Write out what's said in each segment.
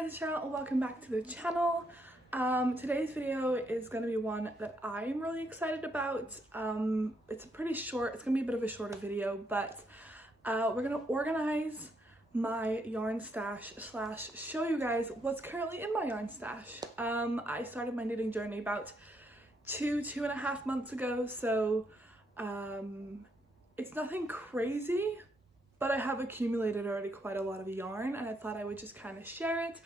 guys, it's Cheryl and welcome back to the channel. Today's video is going to be one that I'm really excited about. It's pretty short, it's going to be a bit of a shorter video, but we're going to organize my yarn stash / show you guys what's currently in my yarn stash. I started my knitting journey about 2.5 months ago, so it's nothing crazy, but I have accumulated already quite a lot of yarn and I thought I would just kind of share it.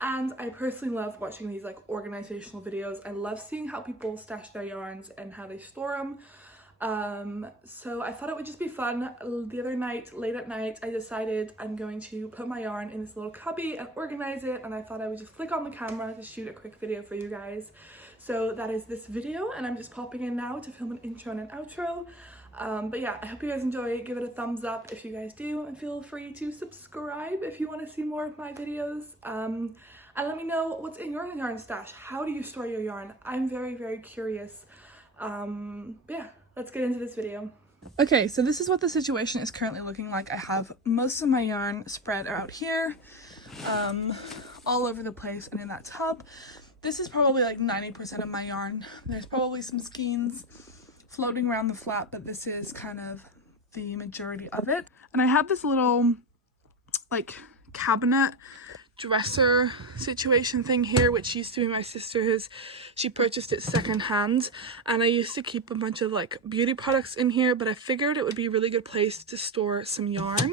And I personally love watching these like organizational videos. I love seeing how people stash their yarns and how they store them. So I thought it would just be fun. The other night, late at night, I decided I'm going to put my yarn in this little cubby and organize it, and I thought I would just flick on the camera to shoot a quick video for you guys. So that is this video, and I'm just popping in now to film an intro and an outro. But yeah, I hope you guys enjoy it. Give it a thumbs up if you guys do, and feel free to subscribe if you want to see more of my videos. And let me know what's in your yarn stash. How do you store your yarn? I'm very curious. But yeah, let's get into this video. Okay, so this is what the situation is currently looking like. I have most of my yarn spread out here, all over the place and in that tub. This is probably like 90% of my yarn. There's probably some skeins floating around the flat, but this is kind of the majority of it. And I have this little like cabinet dresser situation thing here, which used to be my sister's. She purchased it secondhand, and I used to keep a bunch of like beauty products in here, but I figured it would be a really good place to store some yarn.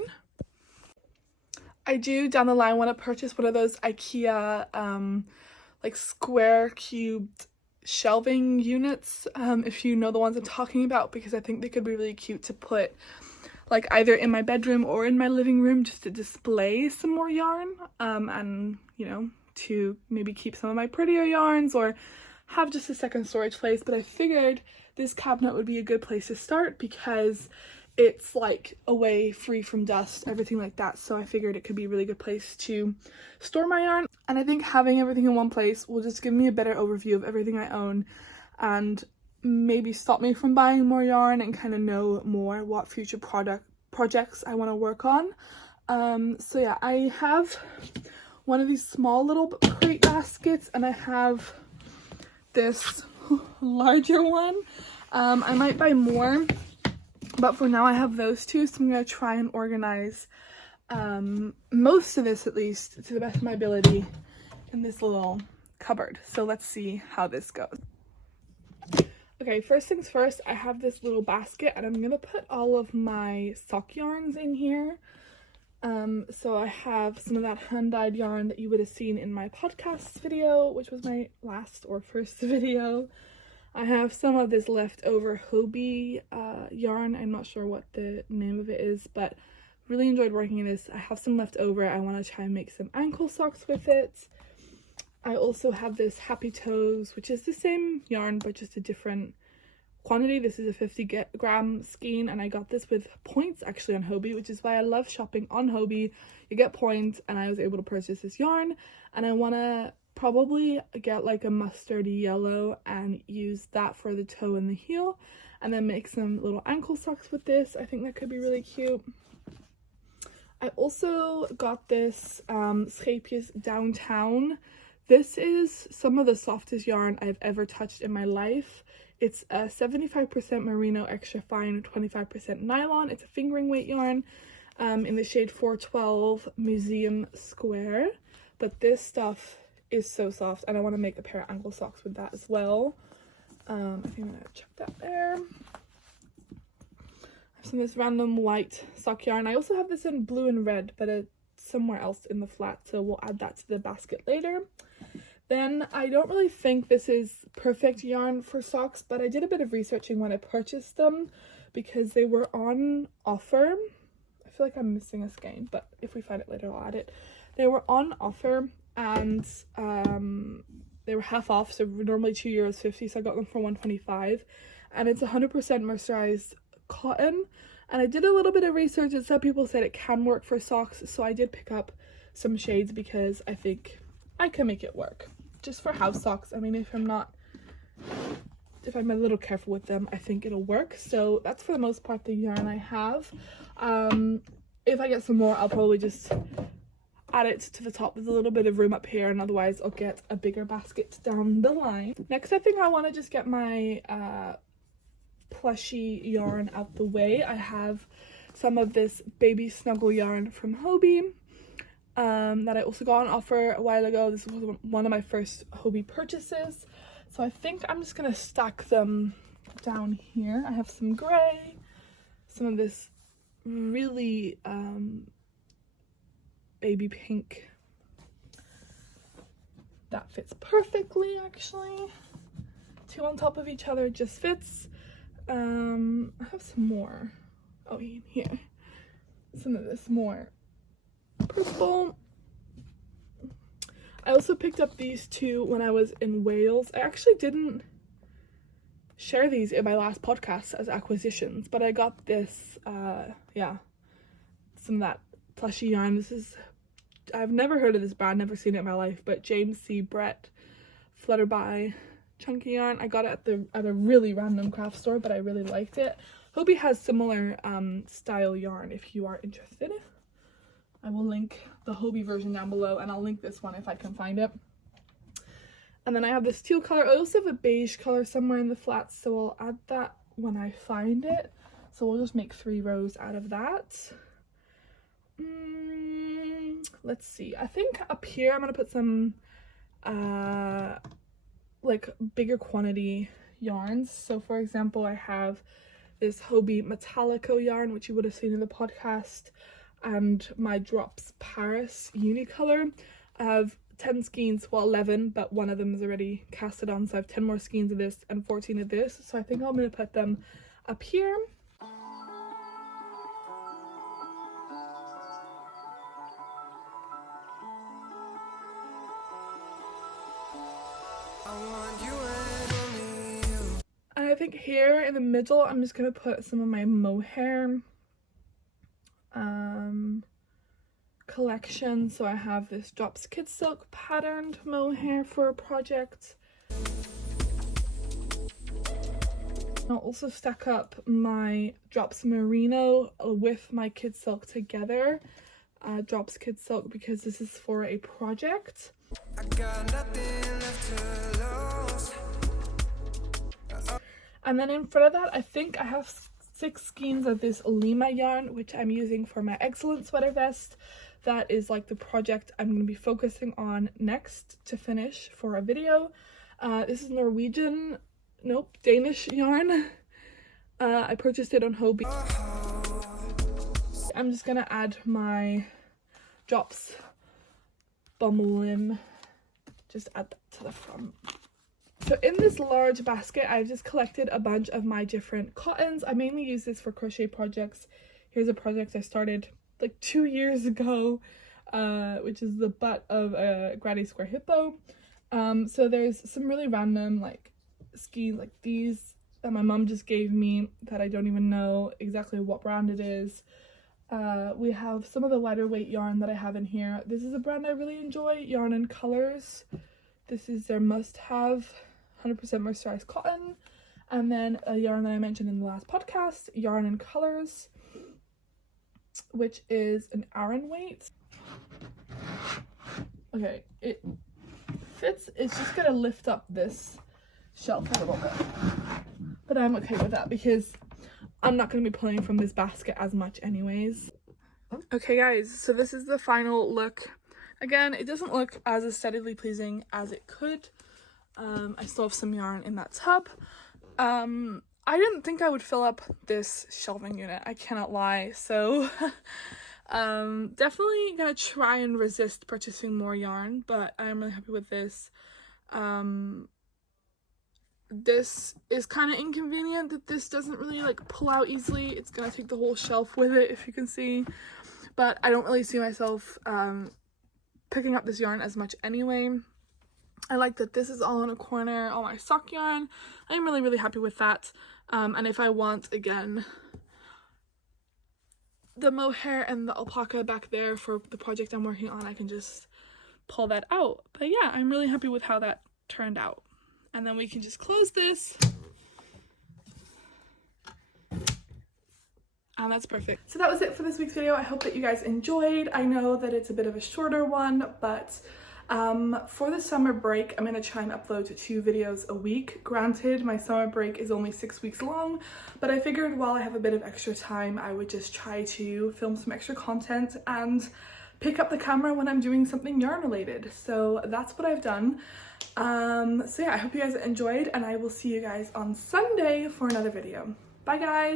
I do down the line want to purchase one of those IKEA like square cubed shelving units, if you know the ones I'm talking about, because I think they could be really cute to put like either in my bedroom or in my living room, just to display some more yarn, and you know, to maybe keep some of my prettier yarns or have just a second storage place. But I figured this cabinet would be a good place to start because it's like away, free from dust, everything like that. So I figured it could be a really good place to store my yarn. And I think having everything in one place will just give me a better overview of everything I own and maybe stop me from buying more yarn and kind of know more what future projects I want to work on. So yeah, I have one of these small little crate baskets, and I have this larger one. I might buy more, but for now I have those two, so I'm going to try and organize most of this, at least to the best of my ability, in this little cupboard. So let's see how this goes. Okay, first things first, I have this little basket and I'm going to put all of my sock yarns in here. So I have some of that hand-dyed yarn that you would have seen in my podcast video, which was my last or first video. I have some of this leftover Hobie yarn. I'm not sure what the name of it is, but really enjoyed working in this. I have some left over. I want to try and make some ankle socks with it. I also have this Happy Toes, which is the same yarn but just a different quantity. This is a 50-gram skein, and I got this with points actually on Hobie, which is why I love shopping on Hobie. You get points, and I was able to purchase this yarn, and I want to probably get like a mustardy yellow and use that for the toe and the heel, and then make some little ankle socks with this. I think that could be really cute. I also got this Scheepjes Downtown. This is some of the softest yarn I've ever touched in my life. It's a 75% merino extra fine, 25% nylon. It's a fingering weight yarn in the shade 412 Museum Square. But this stuff is so soft, and I want to make a pair of ankle socks with that as well. I think I'm going to chuck that there. I have some of this random white sock yarn. I also have this in blue and red, but it's somewhere else in the flat, so we'll add that to the basket later. Then I don't really think this is perfect yarn for socks, but I did a bit of researching when I purchased them because they were on offer. I feel like I'm missing a skein, but if we find it later I'll add it. They were on offer, and they were half off, so normally €2.50, so I got them for $1.25, and it's 100% mercerized cotton. And I did a little bit of research, and some people said it can work for socks, so I did pick up some shades because I think I can make it work. Just for house socks, I mean, if I'm a little careful with them, I think it'll work. So that's for the most part the yarn I have. If I get some more, I'll probably just add it to the top. There's a little bit of room up here, and otherwise I'll get a bigger basket down the line. Next, I think I want to just get my plushy yarn out the way. I have some of this baby Snuggle yarn from Hobbii that I also got on offer a while ago. This was one of my first Hobbii purchases. So I think I'm just going to stack them down here. I have some grey, some of this really baby pink that fits perfectly, actually. Two on top of each other just fits. I have some more. Oh, here. Some of this more purple. I also picked up these two when I was in Wales. I actually didn't share these in my last podcast as acquisitions, but I got this, yeah, some of that plushy yarn. This is, I've never heard of this brand, never seen it in my life, but James C. Brett Flutterby chunky yarn. I got it at a really random craft store, but I really liked it. Hobbii has similar style yarn if you are interested. I will link the Hobbii version down below, and I'll link this one if I can find it. And then I have this teal color. I also have a beige color somewhere in the flats, so I'll add that when I find it. So we'll just make 3 rows out of that. Let's see. I think up here I'm going to put some like bigger quantity yarns. So for example, I have this Hobbii Metallico yarn, which you would have seen in the podcast, and my Drops Paris Unicolor. I have 10 skeins, well 11, but one of them is already casted on, so I have 10 more skeins of this and 14 of this. So I think I'm going to put them up here. And I think here in the middle I'm just going to put some of my mohair collection. So I have this Drops Kid Silk patterned mohair for a project. I'll also stack up my Drops Merino with my Kid Silk together. Drops Kid Silk because this is for a project. I got nothing left to lose. And then in front of that, I think I have 6 skeins of this Lima yarn, which I'm using for my Excellent sweater vest. That is like the project I'm going to be focusing on next to finish for a video. This is Danish yarn. I purchased it on Hobbii. I'm just going to add my Drops Bummelim. Just add that to the front. So in this large basket, I've just collected a bunch of my different cottons. I mainly use this for crochet projects. Here's a project I started like 2 years ago, which is the butt of a Granny Square Hippo. So there's some really random like skeins like these that my mom just gave me that I don't even know exactly what brand it is. We have some of the lighter weight yarn that I have in here. This is a brand I really enjoy, Yarn and Colors. This is their must-have 100% moisturized cotton. And then a yarn that I mentioned in the last podcast, Yarn and Colors, which is an Aran weight. Okay, it fits. It's just gonna lift up this shelf a little bit, but I'm okay with that because I'm not going to be pulling from this basket as much anyways. Okay guys, so this is the final look. Again, it doesn't look as aesthetically pleasing as it could. I still have some yarn in that tub. I didn't think I would fill up this shelving unit, I cannot lie. So definitely gonna try and resist purchasing more yarn, but I'm really happy with this. This is kind of inconvenient that this doesn't really like pull out easily. It's gonna take the whole shelf with it, if you can see, but I don't really see myself picking up this yarn as much anyway. I like that this is all in a corner, all my sock yarn. I'm really happy with that. And if I want, again, the mohair and the alpaca back there for the project I'm working on, I can just pull that out. But yeah, I'm really happy with how that turned out. And then we can just close this. And that's perfect. So that was it for this week's video. I hope that you guys enjoyed. I know that it's a bit of a shorter one, but for the summer break, I'm gonna try and upload 2 videos a week. Granted, my summer break is only 6 weeks long, but I figured while I have a bit of extra time, I would just try to film some extra content and pick up the camera when I'm doing something yarn related. So that's what I've done. So yeah, I hope you guys enjoyed, and I will see you guys on Sunday for another video. Bye guys!